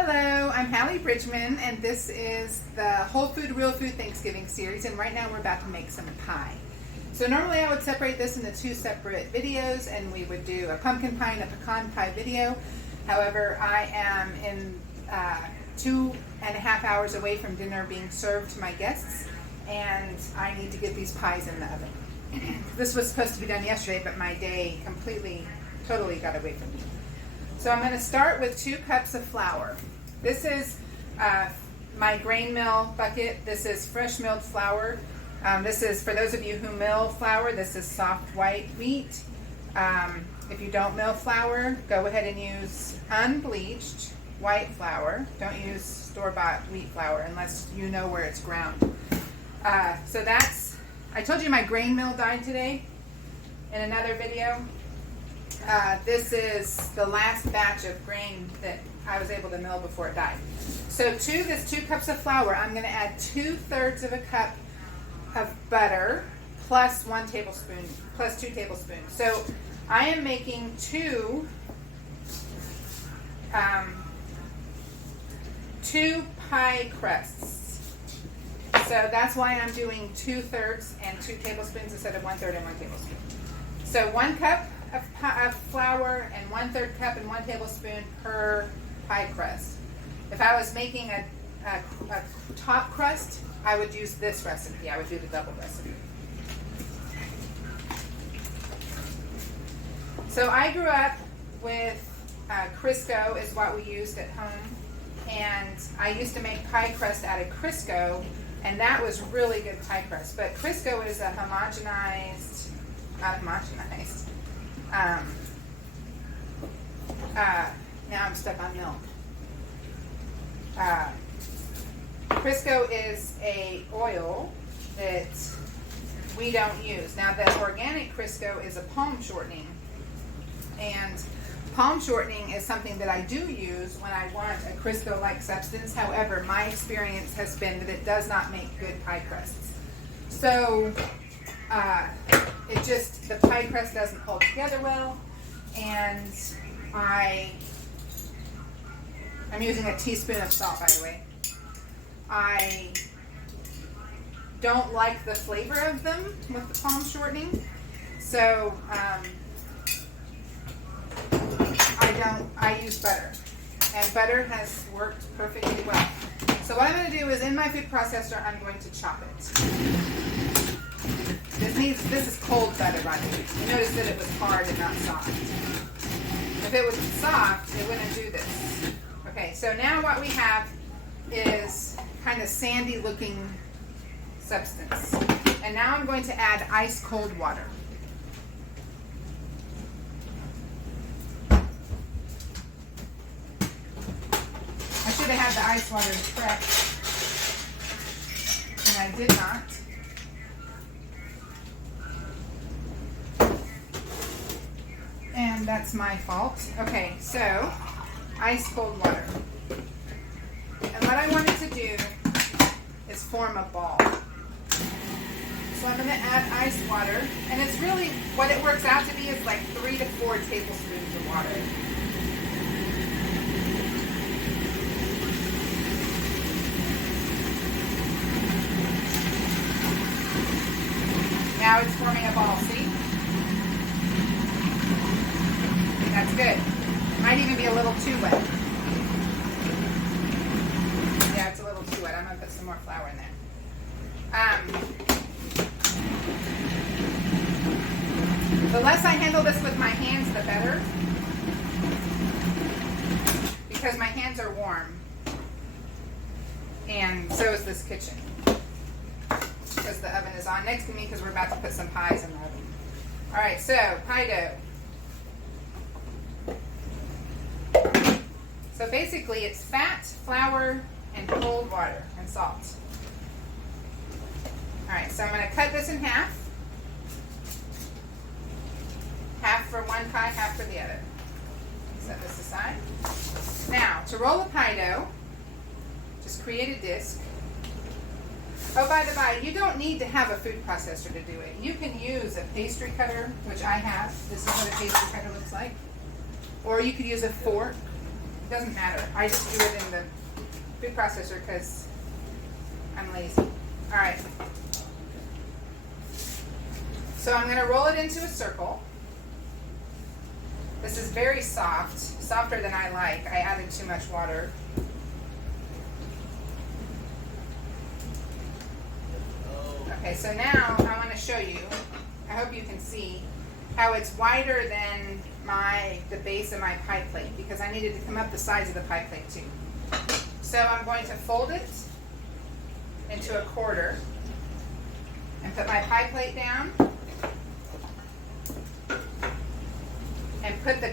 Hello, I'm Hallee Bridgeman, and this is the Whole Food, Real Food Thanksgiving series, and right now we're about to make some pie. So normally I would separate this into two separate videos, and we would do a pumpkin pie and a pecan pie video. However, I am in 2.5 hours away from dinner being served to my guests, and I need to get these pies in the oven. This was supposed to be done yesterday, but my day totally got away from me. So I'm going to start with 2 cups of flour. This is my grain mill bucket. This is fresh milled flour. This is, for those of you who mill flour, this is soft white wheat. If you don't mill flour, go ahead and use unbleached white flour. Don't use store-bought wheat flour unless you know where it's ground. So that's, I told you my grain mill died today in another video. This is the last batch of grain that I was able to mill before it died. So to this 2 cups of flour, I'm going to add 2/3 of a cup of butter plus 2 tablespoons. So I am making two pie crusts. So that's why I'm doing 2/3 and 2 tablespoons instead of 1/3 and 1 tablespoon. So 1 cup of flour and 1/3 cup and 1 tablespoon per pie crust. If I was making a top crust, I would use this recipe. I would do the double recipe. So I grew up with Crisco is what we used at home, and I used to make pie crust out of Crisco, and that was really good pie crust. But Crisco is a now I'm stuck on milk. Crisco is a oil that we don't use. Now the organic Crisco is a palm shortening, and palm shortening is something that I do use when I want a Crisco-like substance. However, my experience has been that it does not make good pie crusts. So the pie crust doesn't hold together well, and I'm using a teaspoon of salt, by the way. I don't like the flavor of them with the palm shortening, so I use butter, and butter has worked perfectly well. So what I'm going to do is, in my food processor, I'm going to chop it. This is cold butter, by the way. You notice that it was hard and not soft. If it was soft, it wouldn't do this. Okay, so now what we have is kind of sandy looking substance. And now I'm going to add ice cold water. I should have had the ice water prepped, and I did not. And that's my fault. Okay, so ice cold water. And what I wanted to do is form a ball. So I'm going to add ice water, and it's really, what it works out to be is like 3 to 4 tablespoons of water. Now it's forming a ball, see? That's good. Might even be a little too wet. Yeah, it's a little too wet. I'm going to put some more flour in there. The less I handle this with my hands, the better, because my hands are warm, and so is this kitchen, because the oven is on next to me, because we're about to put some pies in the oven. All right, so pie dough. So basically it's fat, flour, and cold water and salt. Alright, so I'm going to cut this in half. Half for one pie, half for the other. Set this aside. Now, to roll a pie dough, just create a disc. Oh, by the by, you don't need to have a food processor to do it. You can use a pastry cutter, which I have. This is what a pastry cutter looks like. Or you could use a fork. It doesn't matter. I just do it in the food processor because I'm lazy. All right. So I'm going to roll it into a circle. This is very soft, softer than I like. I added too much water. Okay, so now I want to show you, I hope you can see, how it's wider than the base of my pie plate, because I needed to come up the size of the pie plate too. So I'm going to fold it into a quarter and put my pie plate down and put the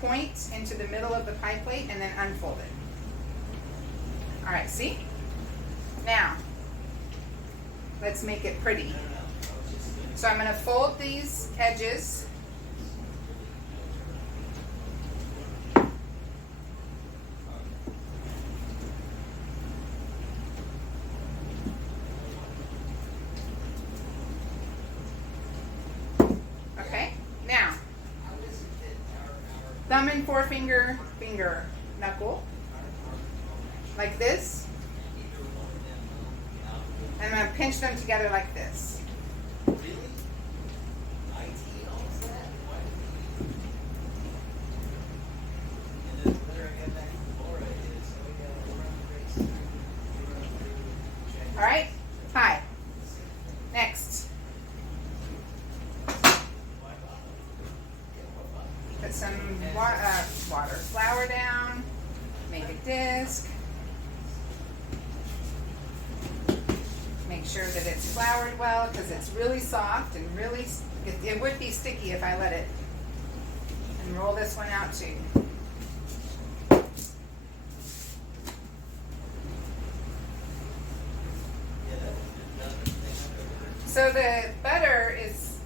point into the middle of the pie plate and then unfold it. All right, see? Now, let's make it pretty. So I'm going to fold these edges. Okay, now, thumb and forefinger, finger, knuckle, like this. And I'm going to pinch them together like this. All right, pie. Next. Put some water, flour down, make a disc. Make sure that it's floured well because it's really soft and really, it would be sticky if I let it. And roll this one out too. So the butter is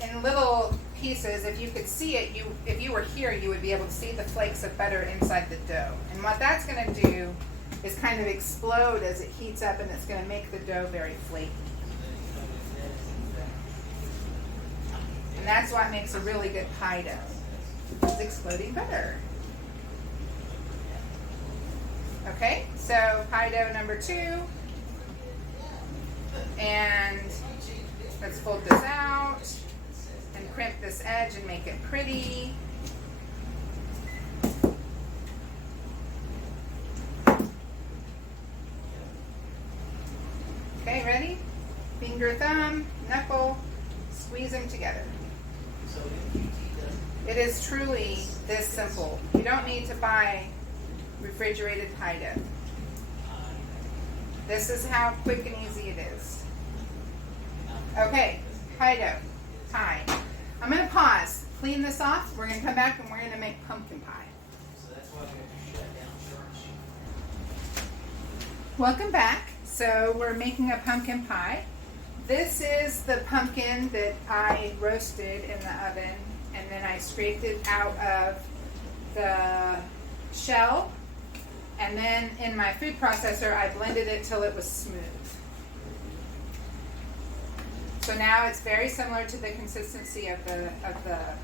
in little pieces. If you could see it, if you were here, you would be able to see the flakes of butter inside the dough. And what that's going to do is kind of explode as it heats up, and it's going to make the dough very flaky. And that's what makes a really good pie dough. It's exploding butter. Okay, so pie dough number 2. And let's fold this out and crimp this edge and make it pretty. Okay, ready? Finger, thumb, knuckle, squeeze them together. It is truly this simple. You don't need to buy refrigerated pie dough. This is how quick and easy it is. Okay, pie dough, pie. I'm going to pause, clean this off. We're going to come back and we're going to make pumpkin pie. Welcome back. So we're making a pumpkin pie. This is the pumpkin that I roasted in the oven, and then I scraped it out of the shell. And then in my food processor, I blended it till it was smooth. So now it's very similar to the consistency of the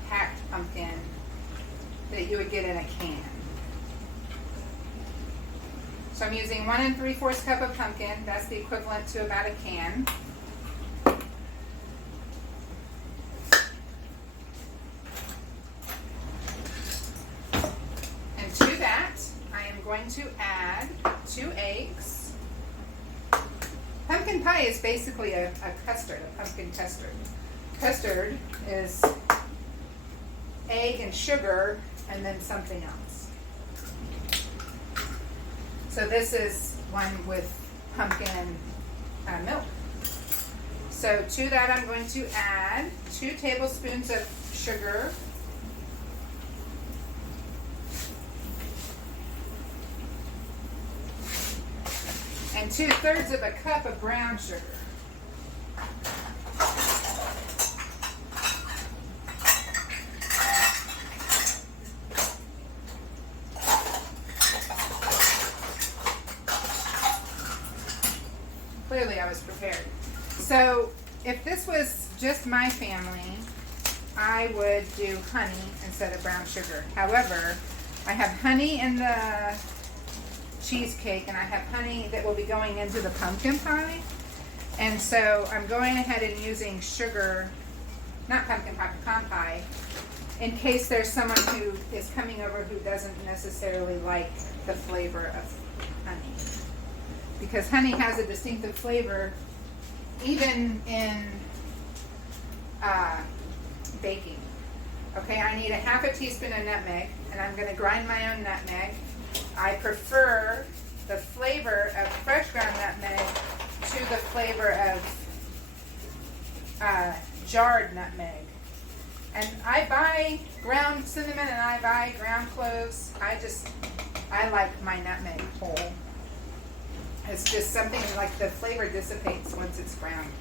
packed pumpkin that you would get in a can. So I'm using 1 3/4 cup of pumpkin. That's the equivalent to about a can. And to that, I am going to add 2 eggs. Pumpkin pie is basically a custard, a pumpkin custard. Custard is egg and sugar and then something else. So this is one with pumpkin milk. So to that I'm going to add 2 tablespoons of sugar. And 2/3 of a cup of brown sugar. Clearly I was prepared. So if this was just my family, I would do honey instead of brown sugar. However, I have honey in the cheesecake, and I have honey that will be going into the pumpkin pie. And so I'm going ahead and using sugar, not pumpkin pie, pecan pie, in case there's someone who is coming over who doesn't necessarily like the flavor of honey. Because honey has a distinctive flavor even in baking. Okay, I need a half a teaspoon of nutmeg, and I'm going to grind my own nutmeg. I prefer the flavor of fresh ground nutmeg to the flavor of jarred nutmeg. And I buy ground cinnamon and I buy ground cloves. I like my nutmeg whole. It's just something like the flavor dissipates once it's ground.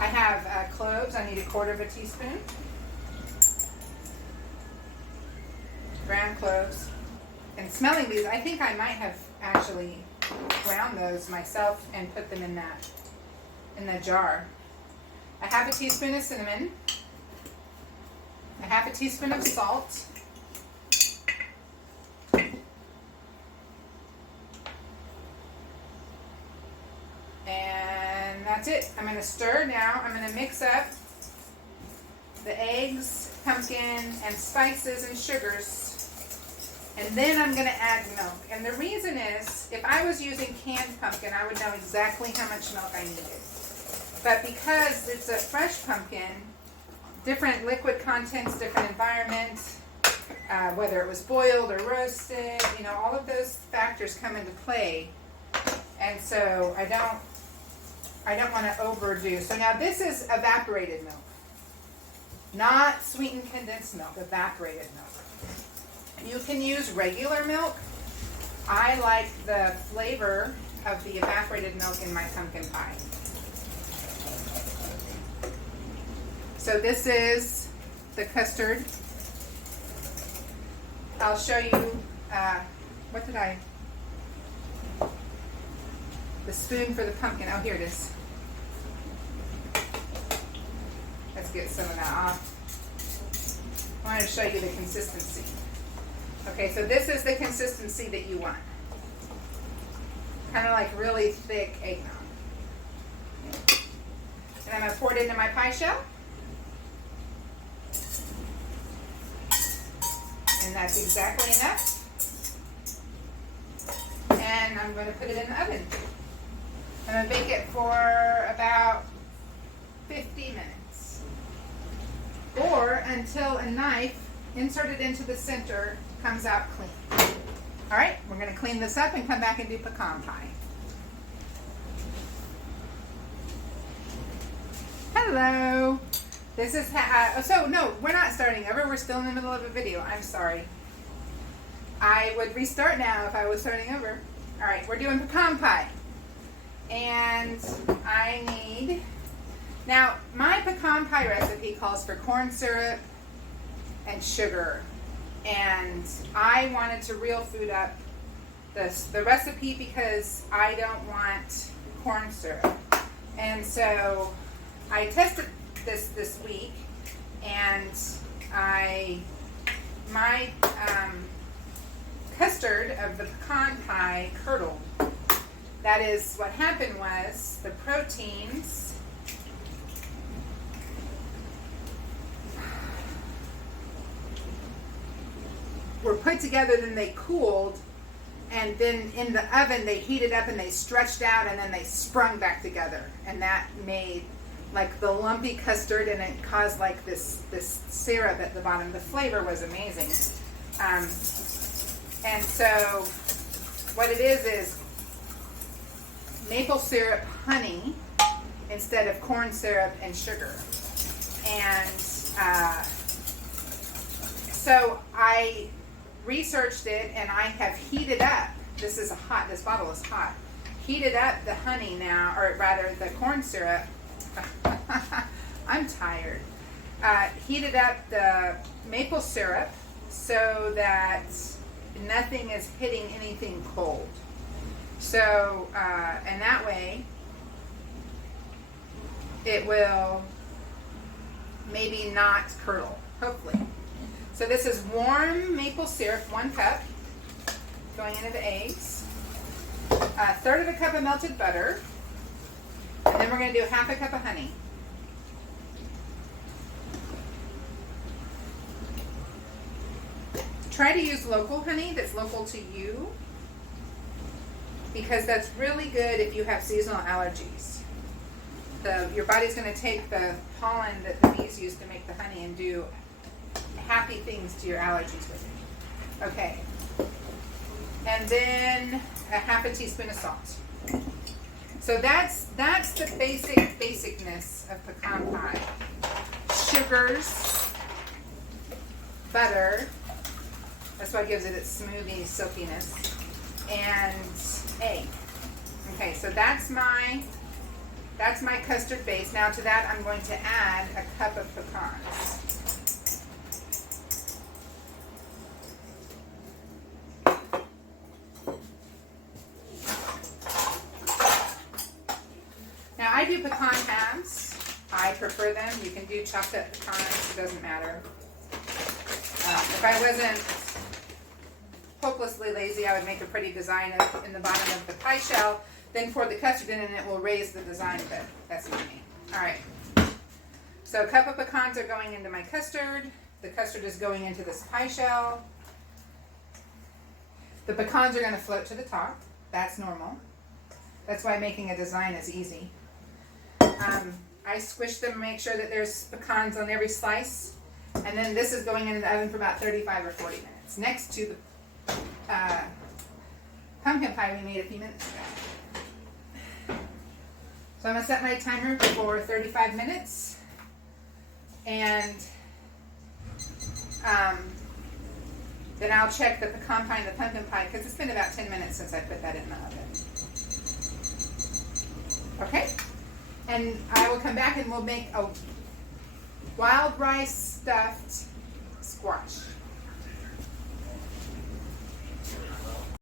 I have cloves. I need 1/4 teaspoon. Ground cloves. And smelling these, I think I might have actually ground those myself and put them in that jar. A half a teaspoon of cinnamon. A half a teaspoon of salt. And that's it. I'm going to stir now. I'm going to mix up the eggs, pumpkin, and spices and sugars. And then I'm going to add milk. And the reason is, if I was using canned pumpkin, I would know exactly how much milk I needed. But because it's a fresh pumpkin, different liquid contents, different environment, whether it was boiled or roasted, all of those factors come into play. And so I don't want to overdo. So now this is evaporated milk, not sweetened condensed milk, evaporated milk. You can use regular milk. I like the flavor of the evaporated milk in my pumpkin pie. So this is the custard. I'll show you, the spoon for the pumpkin. Oh, here it is. Let's get some of that off. I wanted to show you the consistency. Okay, so this is the consistency that you want. Kind of like really thick eggnog. And I'm going to pour it into my pie shell. And that's exactly enough. And I'm going to put it in the oven. I'm going to bake it for about 50 minutes. Or until a knife inserted into the center comes out clean. All right, we're going to clean this up and come back and do pecan pie. Hello. This is so no, we're not starting over. We're still in the middle of a video. I'm sorry. I would restart now if I was starting over. All right, we're doing pecan pie. And I need, now my pecan pie recipe calls for corn syrup and sugar. And I wanted to real food up the recipe because I don't want corn syrup. And so I tested this week, and my custard of the pecan pie curdled. That is, what happened was the proteins were put together, then they cooled, and then in the oven they heated up and they stretched out, and then they sprung back together, and that made like the lumpy custard, and it caused like this syrup at the bottom. The flavor was amazing. And so what it is maple syrup, honey, instead of corn syrup and sugar. And so I researched it, and I have heated up. This bottle is hot. Heated up the honey now, or rather the corn syrup. I'm tired. Heated up the maple syrup so that nothing is hitting anything cold. So, and that way it will maybe not curdle, hopefully. So this is warm maple syrup, 1 cup, going into the eggs. 1/3 of a cup of melted butter. And then we're going to do 1/2 cup of honey. Try to use local honey that's local to you, because that's really good if you have seasonal allergies. Your body's going to take the pollen that the bees use to make the honey and do happy things to your allergies with it. Okay. And then 1/2 teaspoon of salt. So that's the basicness of pecan pie. Sugars, butter, that's what gives it its smoothie silkiness, and egg. Okay, so that's my custard base. Now to that I'm going to add a cup of pecans. Now I do pecan halves. I prefer them. You can do chopped up pecans, it doesn't matter. If I wasn't hopelessly lazy, I would make a pretty design in the bottom of the pie shell, then pour the custard in and it will raise the design a bit. That's not me. Alright, so a cup of pecans are going into my custard. The custard is going into this pie shell. The pecans are going to float to the top. That's normal. That's why making a design is easy. I squish them, make sure that there's pecans on every slice, and then this is going into the oven for about 35 or 40 minutes, next to the pumpkin pie we made a few minutes ago. So I'm going to set my timer for 35 minutes, and then I'll check the pecan pie and the pumpkin pie, because it's been about 10 minutes since I put that in the oven. Okay? And I will come back and we'll make a wild rice stuffed